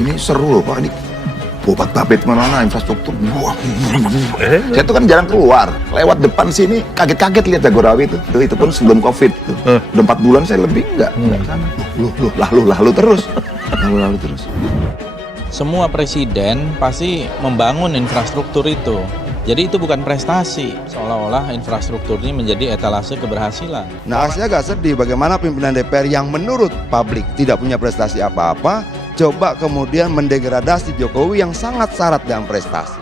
ini seru loh Pak, ini obat babet mana infrastruktur. Wah, saya tuh kan jarang keluar, lewat depan sini kaget-kaget lihat Jagorawi itu pun sebelum COVID. Udah 4 bulan saya lebih nggak sana. Lalu terus. Semua presiden pasti membangun infrastruktur itu. Jadi itu bukan prestasi, seolah-olah infrastruktur ini menjadi etalase keberhasilan. Nah, saya agak sedih bagaimana pimpinan DPR yang menurut publik tidak punya prestasi apa-apa, coba kemudian mendegradasi Jokowi yang sangat syarat dengan prestasi.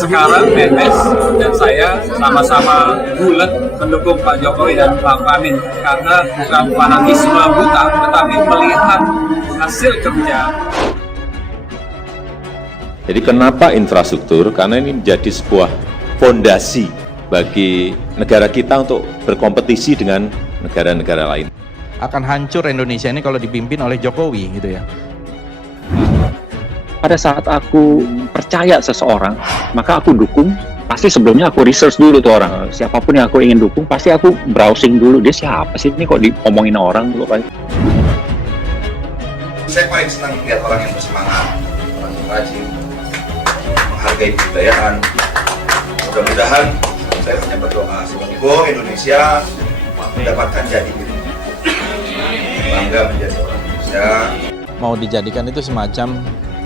Sekarang Memes dan saya sama-sama bulat mendukung Pak Jokowi dan Pak Amin karena bukan fanatisme buta, tetapi melihat hasil kerja. Jadi kenapa infrastruktur? Karena ini menjadi sebuah fondasi bagi negara kita untuk berkompetisi dengan negara-negara lain. Akan hancur Indonesia ini kalau dipimpin oleh Jokowi gitu ya. Pada saat aku percaya seseorang, maka aku dukung. Pasti sebelumnya aku research dulu tuh orang. Siapapun yang aku ingin dukung, pasti aku browsing dulu. Dia siapa sih ini kok diomongin orang dulu. Saya paling senang lihat orang yang bersemangat, orang yang rajin, menghargai kebudayaan. Mudah-mudahan saya hanya berdoa semoga Indonesia mendapatkan jadi diri, bangga menjadi orang Indonesia. Mau dijadikan itu semacam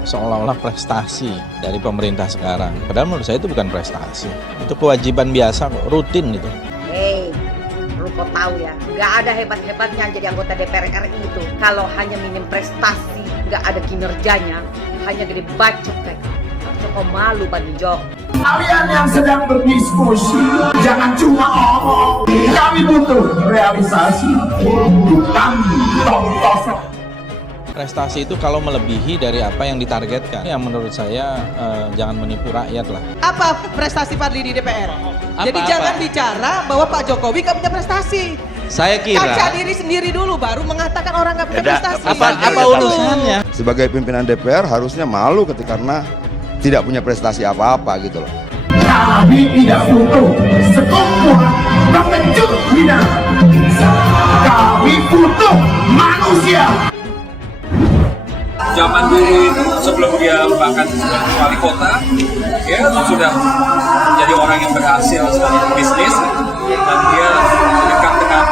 seolah-olah prestasi dari pemerintah sekarang. Padahal menurut saya itu bukan prestasi. Itu kewajiban biasa, rutin gitu. Hei, lu kok tahu ya, nggak ada hebat-hebatnya jadi anggota DPR RI itu. Kalau hanya minim prestasi, nggak ada kinerjanya, hanya gede bacot kayak. Kok malu Pak Jok. Kalian yang sedang berdiskusi, jangan cuma omong. Kami butuh realisasi, bukan tontosan. Prestasi itu kalau melebihi dari apa yang ditargetkan, yang menurut saya jangan menipu rakyat lah. Apa prestasi Fadli di DPR? Jadi jangan bicara bahwa Pak Jokowi gak punya prestasi. Saya kira Kaca diri sendiri dulu baru mengatakan orang gak punya prestasi. Apa urusannya? Sebagai pimpinan DPR harusnya malu karena tidak punya prestasi apa-apa gitu loh. Kami tidak butuh sekumpulan pengecut bina. Kami butuh manusia. Zaman dulu itu sebelum dia bahkan sebagai wali kota, dia sudah menjadi orang yang berhasil dalam bisnis dan dia dekat dengan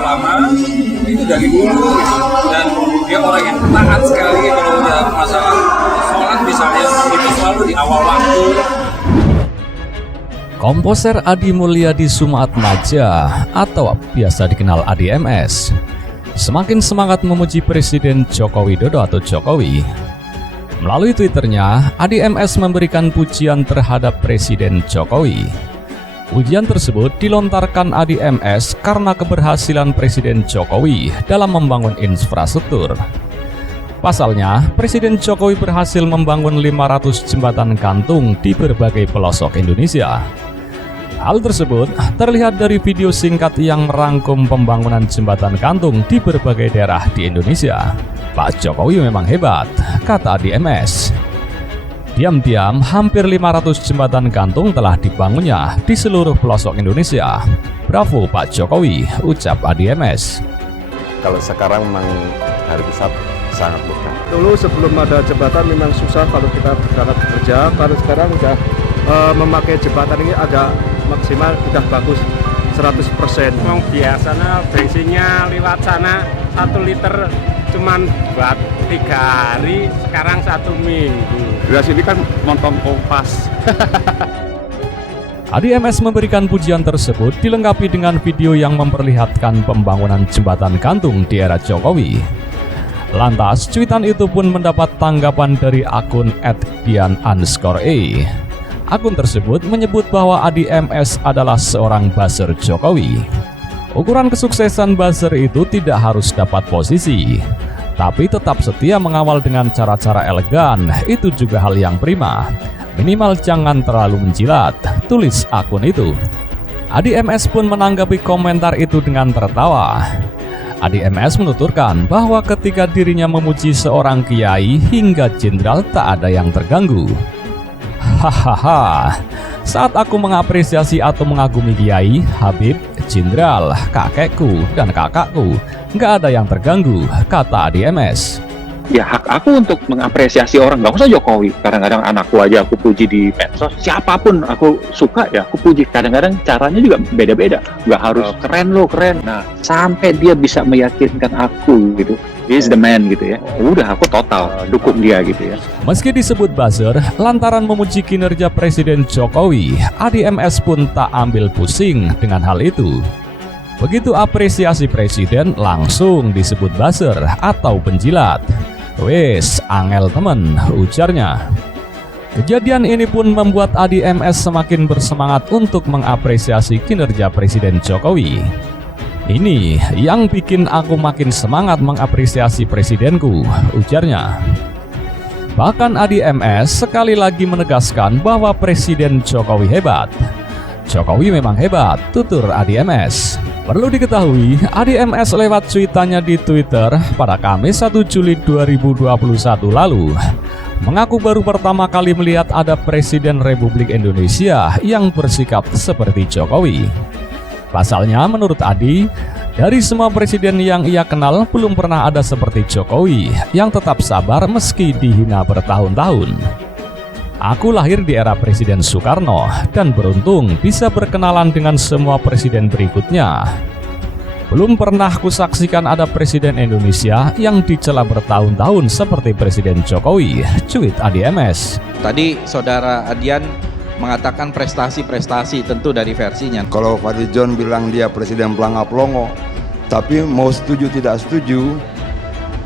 ulama itu dari dulu gitu. Dan dia orang yang taat sekali kalau dalam masalah sholat misalnya itu selalu di awal waktu. Komposer Adi Mulyadi Sumaatmadja atau biasa dikenal Adi MS semakin semangat memuji Presiden Joko Widodo atau Jokowi. Melalui Twitternya, Adi MS memberikan pujian terhadap Presiden Jokowi. Pujian tersebut dilontarkan Adi MS karena keberhasilan Presiden Jokowi dalam membangun infrastruktur. Pasalnya, Presiden Jokowi berhasil membangun 500 jembatan gantung di berbagai pelosok Indonesia. Hal tersebut terlihat dari video singkat yang merangkum pembangunan jembatan gantung di berbagai daerah di Indonesia. Pak Jokowi memang hebat, kata Adi MS. Diam-diam, hampir 500 jembatan gantung telah dibangunnya di seluruh pelosok Indonesia. Bravo Pak Jokowi, ucap Adi MS. Kalau sekarang memang hari besar sangat besar. Dulu sebelum ada jembatan memang susah kalau kita berangkat bekerja. Kalau sekarang udah memakai jembatan ini agak maksimal, udah bagus 100%. Memang biasanya bensinnya lewat sana 1 liter cuman buat 3 hari, sekarang 1 minggu. Dari sini kan nonton Kompas. Adi MS memberikan pujian tersebut dilengkapi dengan video yang memperlihatkan pembangunan jembatan gantung di era Jokowi. Lantas, cuitan itu pun mendapat tanggapan dari akun @dian_e. Akun tersebut menyebut bahwa Adi MS adalah seorang buzzer Jokowi. Ukuran kesuksesan buzzer itu tidak harus dapat posisi, tapi tetap setia mengawal dengan cara-cara elegan, itu juga hal yang prima. Minimal jangan terlalu menjilat, tulis akun itu. Adi MS pun menanggapi komentar itu dengan tertawa. Adi MS menuturkan bahwa ketika dirinya memuji seorang kiai hingga jenderal tak ada yang terganggu. Hahaha, saat aku mengapresiasi atau mengagumi kiai, Habib, jenderal, kakekku, dan kakakku, nggak ada yang terganggu, kata Adi MS. ya hak aku untuk mengapresiasi orang, nggak usah Jokowi. Kadang-kadang anakku aja aku puji di medsos, siapapun aku suka ya aku puji. Kadang-kadang caranya juga beda-beda, nggak harus keren lo keren. Nah sampai dia bisa meyakinkan aku gitu, he is the man gitu ya, udah aku total dukung dia gitu ya. Meski disebut buzzer, lantaran memuji kinerja Presiden Jokowi, ADMS pun tak ambil pusing dengan hal itu. Begitu apresiasi presiden langsung disebut buzzer atau penjilat. Wes, angel temen, ujarnya. Kejadian ini pun membuat ADMS semakin bersemangat untuk mengapresiasi kinerja Presiden Jokowi. Ini yang bikin aku makin semangat mengapresiasi presidenku, ujarnya. Bahkan ADMS sekali lagi menegaskan bahwa Presiden Jokowi hebat. Jokowi memang hebat, tutur ADMS. Perlu diketahui, ADMS lewat cuitannya di Twitter pada Kamis 1 Juli 2021 lalu mengaku baru pertama kali melihat ada Presiden Republik Indonesia yang bersikap seperti Jokowi. Pasalnya, menurut Adi, dari semua presiden yang ia kenal belum pernah ada seperti Jokowi yang tetap sabar meski dihina bertahun-tahun. Aku lahir di era Presiden Soekarno dan beruntung bisa berkenalan dengan semua presiden berikutnya. Belum pernah kusaksikan ada presiden Indonesia yang dicela bertahun-tahun seperti Presiden Jokowi, cuit ADMS. Tadi saudara Adian mengatakan prestasi-prestasi tentu dari versinya. Kalau Fadli John bilang dia presiden pelangap-longo, tapi mau setuju tidak setuju,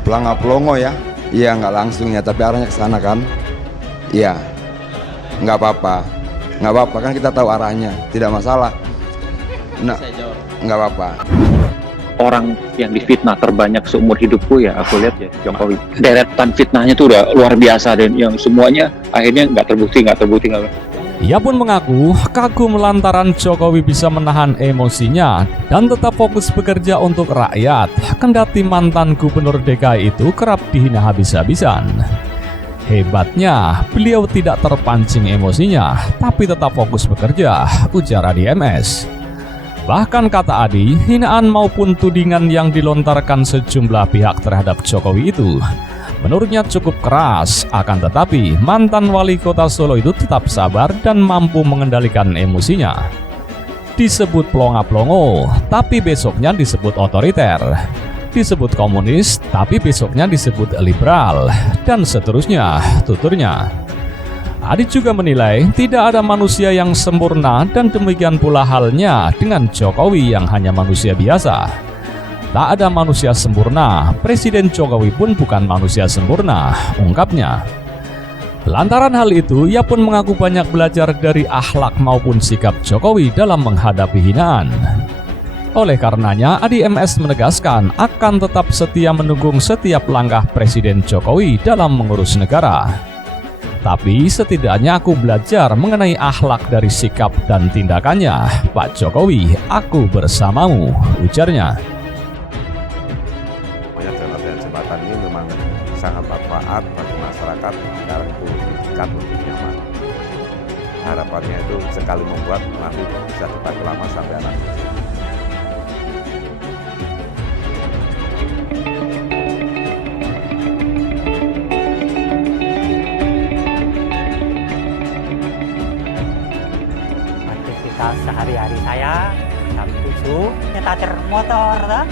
pelangap-longo ya, iya nggak langsung ya, tapi arahnya ke sana kan, iya. Nggak apa-apa kan kita tahu arahnya, tidak masalah. Nah, nggak apa-apa. Orang yang difitnah terbanyak seumur hidupku ya aku lihat ya Jokowi. Deretan fitnahnya tuh udah luar biasa dan yang semuanya akhirnya nggak terbukti. Ia pun mengaku kagum lantaran Jokowi bisa menahan emosinya dan tetap fokus bekerja untuk rakyat. Kendati mantan gubernur DKI itu kerap dihina habis-habisan. Hebatnya, beliau tidak terpancing emosinya, tapi tetap fokus bekerja, ujar ADMS. Bahkan kata Adi, hinaan maupun tudingan yang dilontarkan sejumlah pihak terhadap Jokowi itu, menurutnya cukup keras, akan tetapi mantan wali kota Solo itu tetap sabar dan mampu mengendalikan emosinya. Disebut pelongo-pelongo, tapi besoknya disebut otoriter. Disebut komunis, tapi besoknya disebut liberal, dan seterusnya, tuturnya. Adi juga menilai tidak ada manusia yang sempurna dan demikian pula halnya dengan Jokowi yang hanya manusia biasa. Tak ada manusia sempurna, Presiden Jokowi pun bukan manusia sempurna, ungkapnya. Lantaran hal itu, ia pun mengaku banyak belajar dari akhlak maupun sikap Jokowi dalam menghadapi hinaan. Oleh karenanya, ADMS menegaskan akan tetap setia mendukung setiap langkah Presiden Jokowi dalam mengurus negara. Tapi setidaknya aku belajar mengenai akhlak dari sikap dan tindakannya. Pak Jokowi, aku bersamamu, ujarnya. Jalan jembatan ini memang sangat bermanfaat bagi masyarakat agar itu dekat lebih nyaman. Harapannya itu sekali membuat nanti bisa dipakai lama sampai anak cucu. Sehari-hari saya jam 7 nyetir motor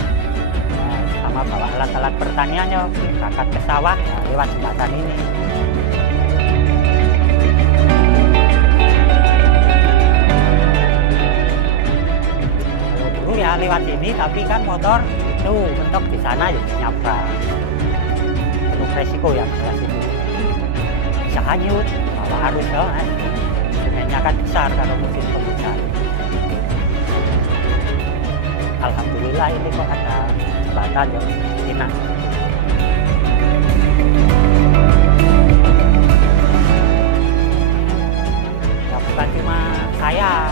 sama bawa alat-alat pertaniannya berangkat ke sawah lewat jembatan ini. Kalau dulu ya lewat sini, tapi kan motor itu mentok di sana ya nyabrang. Penuh resiko yang jelas itu. Bisa hanyut, bawa arus kan. Sebenarnya kan besar kalau musim penghujan. Alhamdulillah ini kok ada jembatan yang enak. Ya, bukan cuma saya,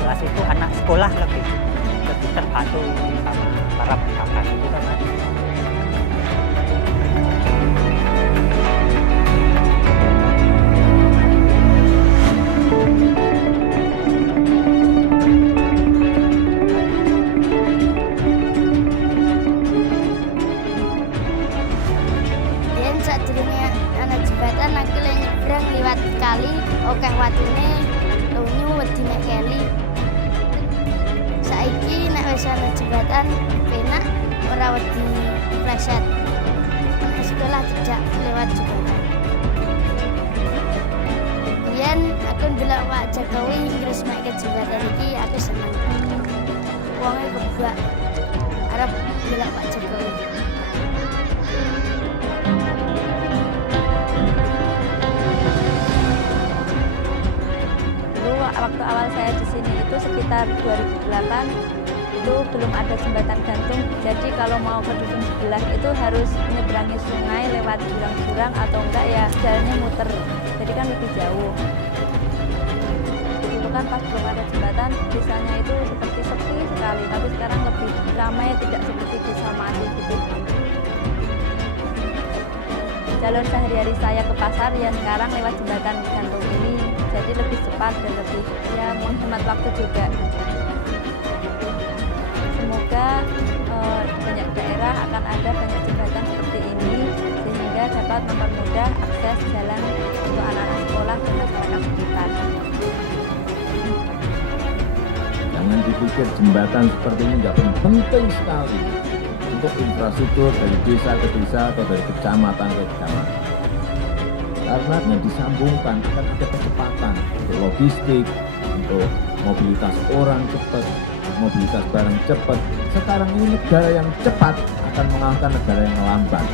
jelas itu anak sekolah lebih terbantu sama para kakak itu kan. sadurunge ana jembatan aku lek nyebrang liwat kali akeh watune lunyu wedi nek keli. Saiki nek wis ana jembatan penak ora wedi pleset. Nek sekolah tidak lewat jembatan. Biyen aku ndelok Pak Jokowi ngurus mek ke jembatan iki aku seneng. Wonge kebak arep ndelok Pak Jokowi. Waktu awal saya di sini itu sekitar 2008 itu belum ada jembatan gantung, jadi kalau mau ke dusun sebelah itu harus menyeberangi sungai lewat jurang-jurang atau enggak ya jalannya muter, jadi kan lebih jauh. Dulu kan pas belum ada jembatan desanya itu seperti sepi sekali, tapi sekarang lebih ramai, tidak seperti desa mati gitu. Jalur sehari-hari saya ke pasar ya sekarang lewat jembatan gantung ini, jadi lebih cepat dan lebih ya menghemat waktu juga. Semoga banyak daerah akan ada banyak jembatan seperti ini sehingga dapat mempermudah akses jalan untuk anak-anak sekolah dan masyarakat sekitar. Jangan dipikir jembatan seperti ini nggak penting sekali untuk infrastruktur dari desa ke desa atau dari kecamatan ke kecamatan. Karena yang disambungkan akan ada kecepatan untuk logistik, untuk mobilitas orang cepat, mobilitas barang cepat. Sekarang ini negara yang cepat akan mengalahkan negara yang lambat.